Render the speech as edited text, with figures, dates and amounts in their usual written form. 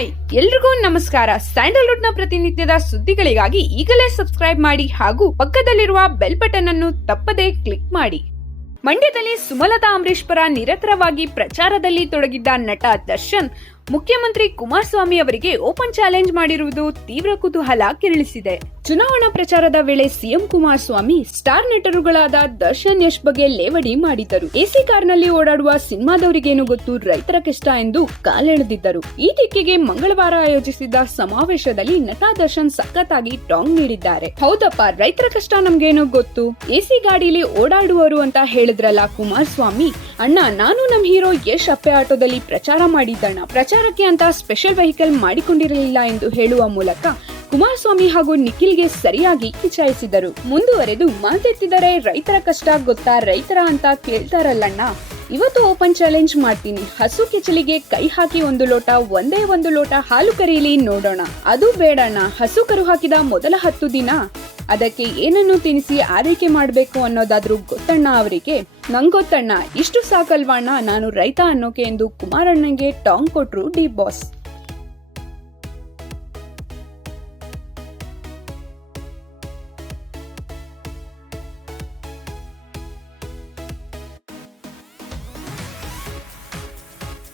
Hi ಎಲ್ರಿಗೂ ನಮಸ್ಕಾರ. Sandalwood ನ ಪ್ರತಿನಿತ್ಯದ ಸುದ್ದಿಗಳಿಗಾಗಿ ಈಗಲೇ ಸಬ್ಸ್ಕ್ರೈಬ್ ಮಾಡಿ ಹಾಗೂ ಪಕ್ಕದಲ್ಲಿರುವ ಬೆಲ್ ಬಟನ್ ಅನ್ನು ತಪ್ಪದೇ ಕ್ಲಿಕ್ ಮಾಡಿ. ಮಂಡ್ಯದಲ್ಲಿ ಸುಮಲತಾ ಅಂಬರೀಶ್ ಪರ ನಿರತರವಾಗಿ ಪ್ರಚಾರದಲ್ಲಿ ತೊಡಗಿದ್ದ ನಟ ದರ್ಶನ್ ಮುಖ್ಯಮಂತ್ರಿ ಕುಮಾರಸ್ವಾಮಿ ಅವರಿಗೆ ಓಪನ್ ಚಾಲೆಂಜ್ ಮಾಡಿರುವುದು ತೀವ್ರ ಕುತೂಹಲ ಕೆರಳಿಸಿದೆ. ಚುನಾವಣಾ ಪ್ರಚಾರದ ವೇಳೆ ಸಿಎಂ ಕುಮಾರಸ್ವಾಮಿ ಸ್ಟಾರ್ ನಟರುಗಳಾದ ದರ್ಶನ್ ಯಶ್ ಬಗ್ಗೆ ಲೇವಡಿ ಮಾಡಿದ್ದರು. ಎಸಿ ಕಾರ್ನಲ್ಲಿ ಓಡಾಡುವ ಸಿನಿಮಾದವರಿಗೇನು ಗೊತ್ತು ರೈತರ ಕಷ್ಟ ಎಂದು ಕಾಲೆಳೆದಿದ್ದರು. ಈ ದಿಕ್ಕಿಗೆ ಮಂಗಳವಾರ ಆಯೋಜಿಸಿದ್ದ ಸಮಾವೇಶದಲ್ಲಿ ನಟ ದರ್ಶನ್ ಸಖತ್ತಾಗಿ ಟಾಂಗ್ ನೀಡಿದ್ದಾರೆ. ಹೌದಪ್ಪ, ರೈತರ ಕಷ್ಟ ನಮ್ಗೇನು ಗೊತ್ತು, ಎಸಿ ಗಾಡಿಲಿ ಓಡಾಡುವರು ಅಂತ ಹೇಳಿದ್ರಲ್ಲ ಕುಮಾರಸ್ವಾಮಿ. ಅಣ್ಣ, ನಾನು ನಮ್ ಹೀರೋ ಯಶ್ ಅಪ್ಪೆ ಆಟೋದಲ್ಲಿ ಪ್ರಚಾರ ಮಾಡಿದ್ದಣ್ಣ. ಪ್ರಚಾರಕ್ಕೆ ಅಂತ ಸ್ಪೆಷಲ್ ವೆಹಿಕಲ್ ಮಾಡಿಕೊಂಡಿರಲಿಲ್ಲ ಎಂದು ಹೇಳುವ ಮೂಲಕ ಕುಮಾರಸ್ವಾಮಿ ಹಾಗೂ ನಿಖಿಲ್ಗೆ ಸರಿಯಾಗಿ ಕಿಚಾಯಿಸಿದರು. ಮುಂದುವರೆದು ಮಾತೆತ್ತಿದರೆ ರೈತರ ಕಷ್ಟ ಗೊತ್ತಾ ರೈತರ ಅಂತ ಕೇಳ್ತಾರಲ್ಲಣ್ಣ, ಇವತ್ತು ಓಪನ್ ಚಾಲೆಂಜ್ ಮಾಡ್ತೀನಿ. ಹಸು ಕೆಚ್ಚಲಿಗೆ ಕೈ ಹಾಕಿ ಒಂದೇ ಒಂದು ಲೋಟ ಹಾಲು ಕರೀಲಿ ನೋಡೋಣ. ಅದು ಬೇಡಣ್ಣ, ಹಸು ಕರು ಹಾಕಿದ ಮೊದಲ 10 ದಿನ ಅದಕ್ಕೆ ಏನನ್ನು ತಿನ್ನಿಸಿ ಆರೈಕೆ ಮಾಡ್ಬೇಕು ಅನ್ನೋದಾದ್ರೂ ಗೊತ್ತಣ್ಣ ಅವರಿಗೆ. ನಂಗೊತ್ತಣ್ಣ, ಇಷ್ಟು ಸಾಕಲ್ವಣ್ಣ ನಾನು ರೈತ ಅನ್ನೋಕೆ ಎಂದು ಕುಮಾರಣ್ಣಂಗೆ ಟಾಂಗ್ ಕೊಟ್ರು ಡಿ ಬಾಸ್.